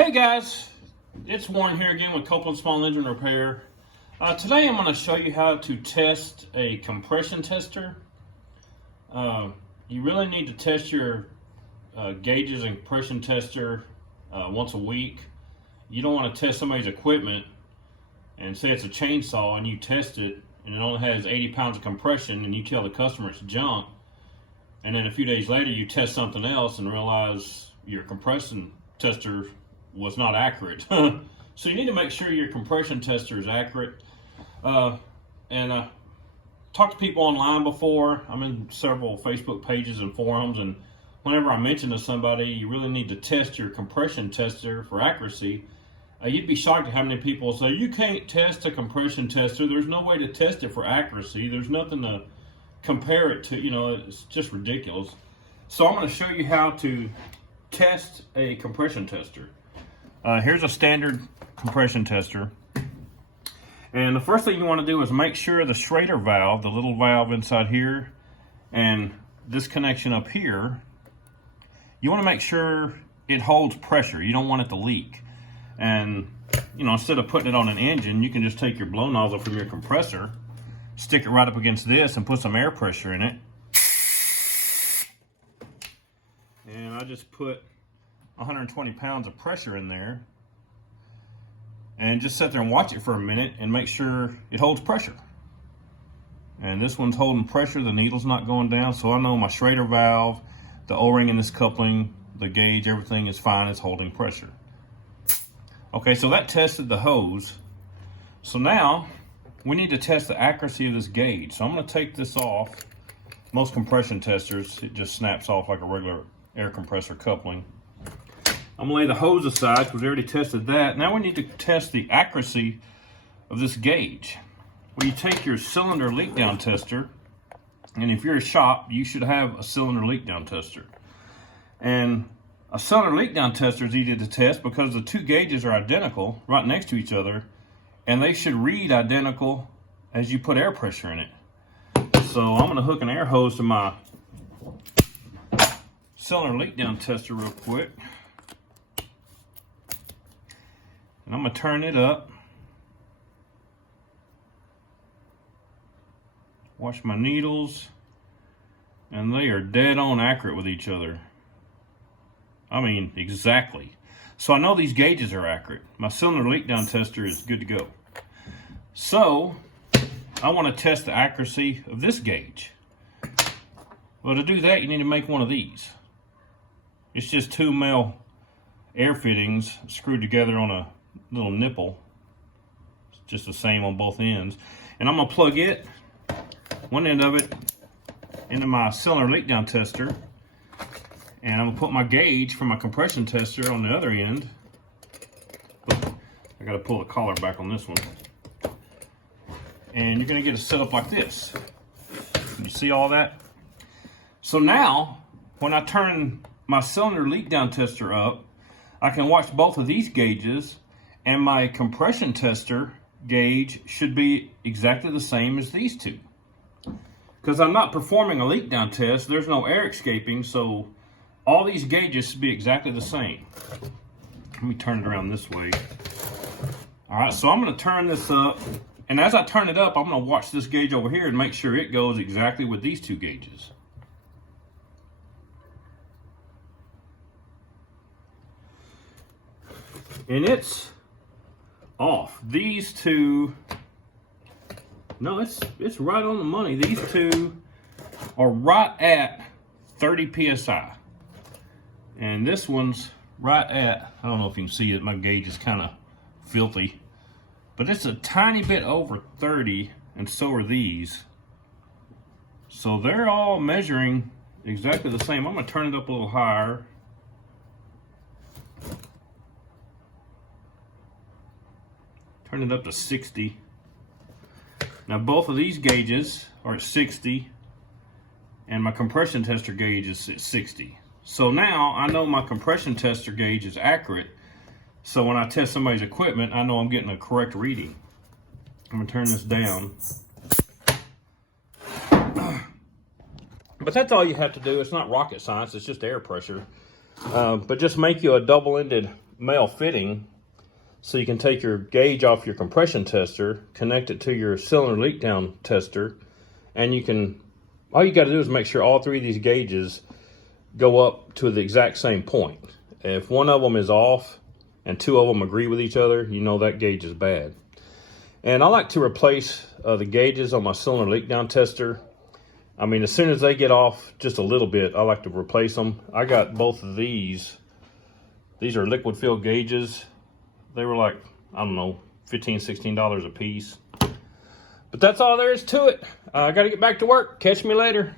Hey guys, it's Warren here again with Copeland Small Engine Repair. Today I'm going to show you how to test a compression tester. You really need to test your gauges and compression tester once a week. You don't want to test somebody's equipment and say it's a chainsaw and you test it and it only has 80 pounds of compression and you tell the customer it's junk, and then a few days later you test something else and realize your compression tester was not accurate. So you need to make sure your compression tester is accurate. And talked to people online before. I'm in several Facebook pages and forums, and whenever I mention to somebody you really need to test your compression tester for accuracy, you'd be shocked at how many people say you can't test a compression tester. There's no way to test it for accuracy. There's nothing to compare it to. You know, it's just ridiculous. So I'm going to show you how to test a compression tester. Here's a standard compression tester. And the first thing you want to do is make sure the Schrader valve, the little valve inside here, and this connection up here, you want to make sure it holds pressure. You don't want it to leak. And, you know, instead of putting it on an engine, you can just take your blow nozzle from your compressor, stick it right up against this, and put some air pressure in it. And I just put 120 pounds of pressure in there, and just sit there and watch it for a minute and make sure it holds pressure. And this one's holding pressure, the needle's not going down, so I know my Schrader valve, the O-ring in this coupling, the gauge, everything is fine, it's holding pressure. Okay, so that tested the hose. So now we need to test the accuracy of this gauge. So I'm going to take this off. Most compression testers, it just snaps off like a regular air compressor coupling. I'm going to lay the hose aside because we already tested that. Now we need to test the accuracy of this gauge. Well, you take your cylinder leak down tester, and if you're a shop, you should have a cylinder leak down tester. And a cylinder leak down tester is easy to test because the two gauges are identical, right next to each other, and they should read identical as you put air pressure in it. So I'm going to hook an air hose to my cylinder leak down tester real quick. And I'm going to turn it up. Watch my needles. And they are dead on accurate with each other. I mean, exactly. So I know these gauges are accurate. My cylinder leak down tester is good to go. So I want to test the accuracy of this gauge. Well, to do that, you need to make one of these. It's just two male air fittings screwed together on a little nipple. It's just the same on both ends. And I'm going to plug it, one end of it, into my cylinder leak down tester. And I'm going to put my gauge from my compression tester on the other end. I got to pull the collar back on this one. And you're going to get it set up like this. Can you see all that? So now, when I turn my cylinder leak down tester up, I can watch both of these gauges, and my compression tester gauge should be exactly the same as these two. Because I'm not performing a leak down test, there's no air escaping, so all these gauges should be exactly the same. Let me turn it around this way. All right, so I'm going to turn this up, and as I turn it up, I'm going to watch this gauge over here and make sure it goes exactly with these two gauges. And it's off. These two, no, it's right on the money. These two are right at 30 psi. And this one's right at, I don't know if you can see it, my gauge is kind of filthy, but it's a tiny bit over 30, and so are these. So they're all measuring exactly the same. I'm going to turn it up a little higher. Turn it up to 60. Now both of these gauges are at 60, and my compression tester gauge is at 60. So now I know my compression tester gauge is accurate. So when I test somebody's equipment, I know I'm getting a correct reading. I'm gonna turn this down. But that's all you have to do. It's not rocket science, it's just air pressure. But just make you a double-ended male fitting, so you can take your gauge off your compression tester, connect it to your cylinder leak down tester, and you can, all you got to do is make sure all three of these gauges go up to the exact same point. If one of them is off and two of them agree with each other, you know that gauge is bad. And I like to replace the gauges on my cylinder leak down tester. I mean, as soon as they get off just a little bit, I like to replace them. I got both of these. These are liquid filled gauges. They were like, I don't know, $15, $16 a piece. But that's all there is to it. I got to get back to work. Catch me later.